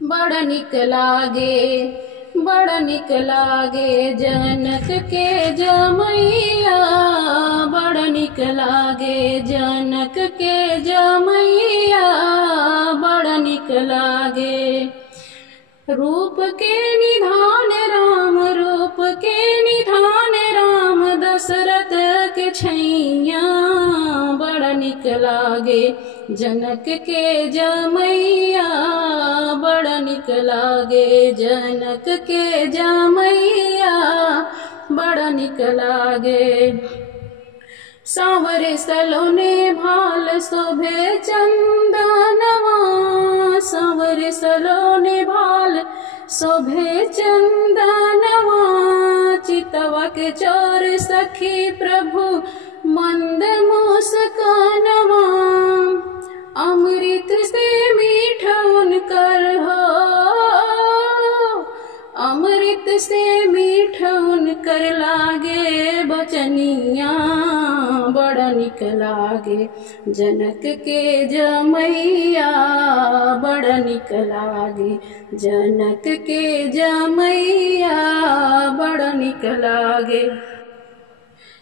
बड़ निक लागे, बड़ निक लागे जनक के जमैया, बड़ निक लागे जनक के जमैया, बड़ निक लागे। रूप के निधान राम, रूप के निधान राम, दशरथ के छैया, बड़ निक लागे जनक के जमैया, बड़ निक लागे जनक के जमैया, बड़ निक लागे। सांवरे सलोने भाल शोभे चंदनवा, सांवरे सलोने भाल शोभे चंदनवा, चितवा के चोर सखी प्रभु मंद मुस्कानवा, अमृत से मीठ उनकर हो, अमृत से मीठ उनकर लागे बचनिया, बड़ निक लागे जनक के जमैया, बड़ निक लागे जनक के जमैया, बड़ निक लागे।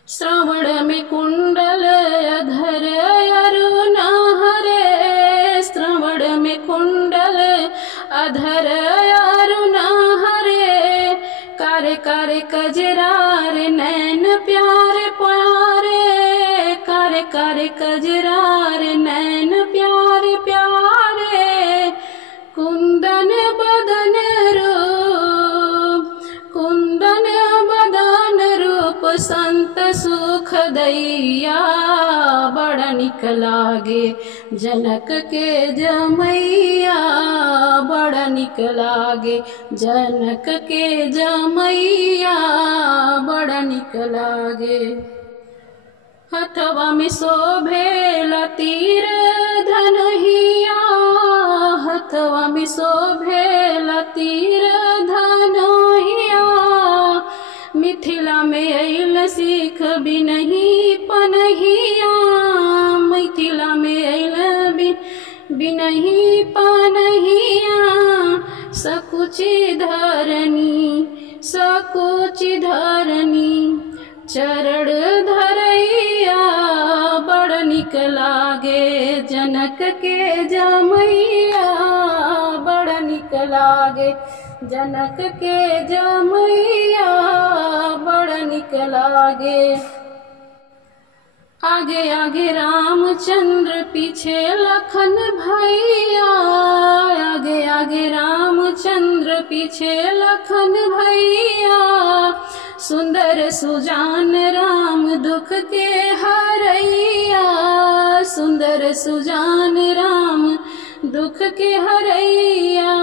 श्रवण में कुंडल अधर अरुणा हरे, श्रवण में कुंडल अधर अरुणा हरे, कारे कारे कजरार नैन प्यारे प्यारे, कारे कारे कजरार नैन प्यारे प्यारे, कुंदन बदन रूप, कुंदन बदन रूप संत सुख दैया, बड़ निक लागे जनक के जमैया, बड़ निक लागे जनक के जमैया, बड़ निक लागे। हथवा में शोभेला तीर धनुहिया, हथवा में शोभेला तीर धनुहिया, मिथिला में अइल सिख बिनही पनहिया, मिथिला में अइल बिनही पनहिया, सकुचि धरनी, सकुचि धरनी चरण धरैया, बड़ निक लागे जनक के जमैया, बड़ निक लागे जनक के जमैया, बड़ निक लागे। आगे आगे रामचंद्र पीछे लखन भैया, आगे आगे रामचंद्र पीछे लखन भैया, सुंदर सुजान राम दुख के हरैया, सुंदर सुजान राम दुख के हरैया,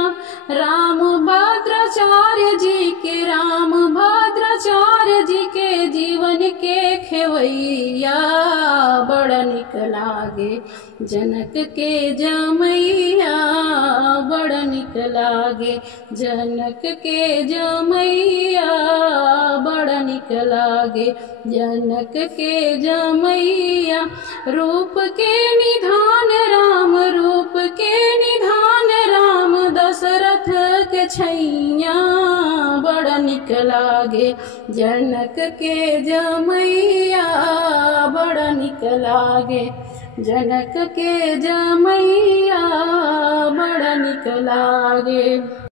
राम भद्राचार्य जी के, राम भद्राचार्य जी के जीवन के खेवैया, बड़ निक लागे जनक के जमैया, बड़ निक लागे जनक के जमैया, बड़ निक लागे जनक के जमैया। रूप के निधान राम, रूप के निधान राम, दशरथ के छैया, बड़ निक लागे जनक के जमैया, बड़ निक लागे जनक के जमैया, बड़ निक लागे।